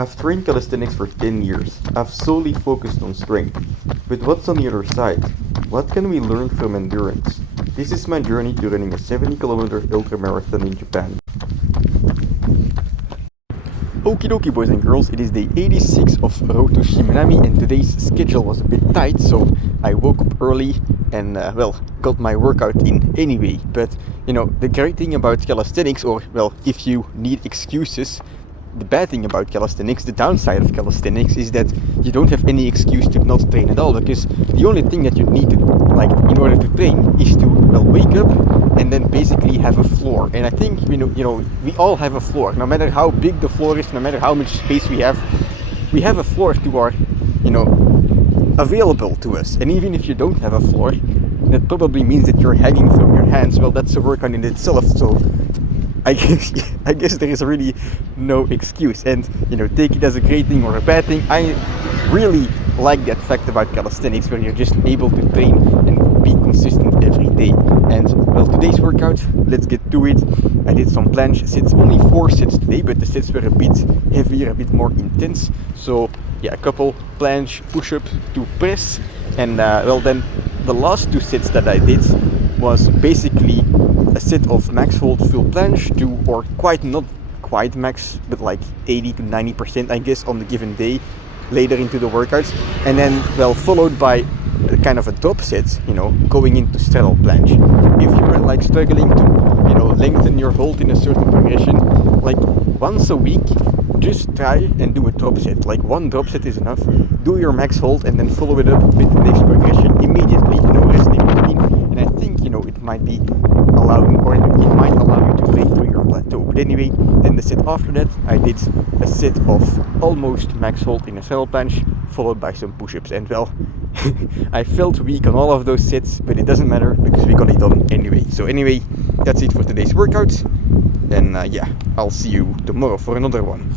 I've trained calisthenics for 10 years. I've solely focused on strength. But what's on the other side? What can we learn from endurance? This is my journey to running a 70-kilometer ultramarathon in Japan. Okie dokie, boys and girls, it is day 86 of Road to Shimanami, and today's schedule was a bit tight, so I woke up early and got my workout in anyway. But the great thing about calisthenics, or if you need excuses, the bad thing about calisthenics, the downside of calisthenics, is that you don't have any excuse to not train at all, because the only thing that you need to, in order to train, is to wake up and then basically have a floor. And I think we all have a floor, no matter how big the floor is, no matter how much space we have a floor to our available to us. And even if you don't have a floor, that probably means that you're hanging from your hands. Well, that's a workout in itself, so I guess there is really no excuse. And take it as a great thing or a bad thing. I really like that fact about calisthenics, where you're just able to train and be consistent every day. And today's workout, let's get to it. I did some planche sits, only 4 sits today, but the sits were a bit heavier, a bit more intense. So yeah, a couple planche push-ups to press, and then the last 2 sits that I did was basically a set of max hold full planche or not quite max, but 80 to 90%, I guess, on the given day later into the workouts, and then followed by kind of a drop set, going into straddle planche. If you're struggling to lengthen your hold in a certain progression, once a week, just try and do a drop set. One drop set is enough. Do your max hold and then follow it up with the next progression immediately, no rest in between. And I think it might be allowing, or it might allow you to break through your plateau. But anyway, then the set after that, I did a set of almost max hold in a straddle planche, followed by some push-ups. And I felt weak on all of those sets, but it doesn't matter because we got it done anyway. So anyway, that's it for today's workout. And I'll see you tomorrow for another one.